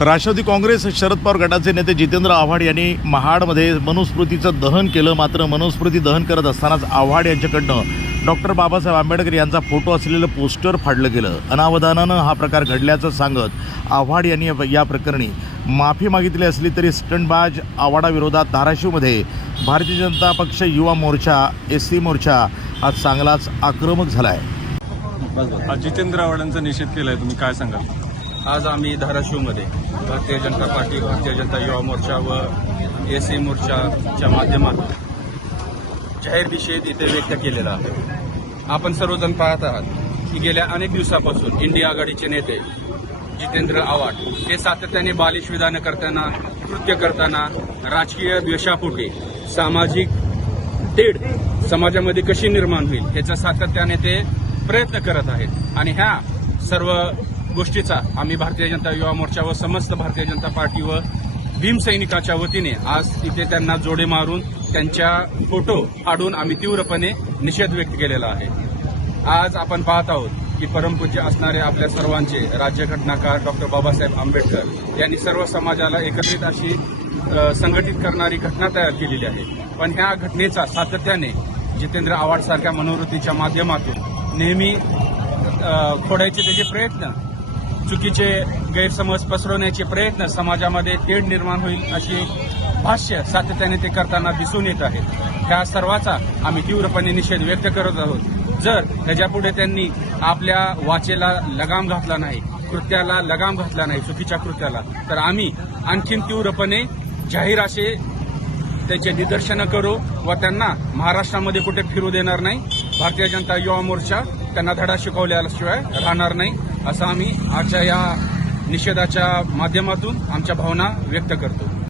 राष्ट्रवादी काँग्रेस शरद पवार गटाचे नेते जितेंद्र आव्हाड यांनी महाडमध्ये मनुस्मृतीचं दहन केलं. मात्र मनुस्मृती दहन करत असतानाच आव्हाड यांच्याकडनं डॉक्टर बाबासाहेब आंबेडकर यांचा फोटो असलेलं पोस्टर फाडलं गेलं. अनावधानानं हा प्रकार घडल्याचं सांगत आव्हाड यांनी या- प्रकरणी माफी मागितली असली तरी स्टंटबाज आव्हाडाविरोधात धाराशिवमध्ये भारतीय जनता पक्ष युवा मोर्चा एस सी मोर्चा हा चांगलाच आक्रमक झाला आहे जितेंद्र आव्हाडांचा निषेध केलाय तुम्ही काय सांगाल? आज आम्ही धाराशिवमध्ये भारतीय जनता पार्टी भारतीय जनता युवा मोर्चा व एस सी मोर्चाच्या माध्यमातून जाहीर निषेध इथे व्यक्त केलेला आहे. आपण सर्वजण पाहत आहात की गेल्या अनेक दिवसापासून इंडिया आघाडीचे नेते जितेंद्र आव्हाड हे सातत्याने बालिश विधानं करताना कृत्य करताना राजकीय द्वेषापोटी सामाजिक तेढ समाजामध्ये कशी निर्माण होईल याचा सातत्याने ते प्रयत्न करत आहेत. आणि ह्या सर्व गोष्टीचा आम्ही भारतीय जनता युवा मोर्चा व समस्त भारतीय जनता पार्टी व भीमसैनिकाच्या वतीने आज तिथे त्यांना जोडे मारून त्यांच्या फोटो काढून आम्ही तीव्रपणे निषेध व्यक्त केलेला आहे. आज आपण पाहत आहोत की परमपूज्य असणारे आपल्या सर्वांचे राज्यघटनाकार डॉक्टर बाबासाहेब आंबेडकर यांनी सर्व समाजाला एकत्रित अशी संघटित करणारी घटना तयार केलेली आहे. पण ह्या घटनेचा सातत्याने जितेंद्र आव्हाड सारख्या मनोवृत्तीच्या माध्यमातून नेहमी फोडायचे खोडायचे त्याचे प्रयत्न चुकीचे गैरसमज पसरवण्याचे प्रयत्न समाजामध्ये तेढ निर्माण होईल अशी भाष्य सातत्याने ते करताना दिसून येत आहे. त्या सर्वाचा आम्ही तीव्रपणे निषेध व्यक्त करत आहोत. जर त्याच्यापुढे त्यांनी आपल्या वाचेला लगाम घातला नाही कृत्याला लगाम घातला नाही चुकीच्या कृत्याला तर आम्ही आणखीन तीव्रपणे जाहीर असे त्याचे निदर्शनं करू व त्यांना महाराष्ट्रामध्ये कुठे फिरू देणार नाही? भारतीय जनता युवा मोर्चा त्यांना धडा शिकवल्याशिवाय राहणार नाही असं आम्ही आजच्या या निषेधाच्या माध्यमातून आमच्या भावना व्यक्त करतो.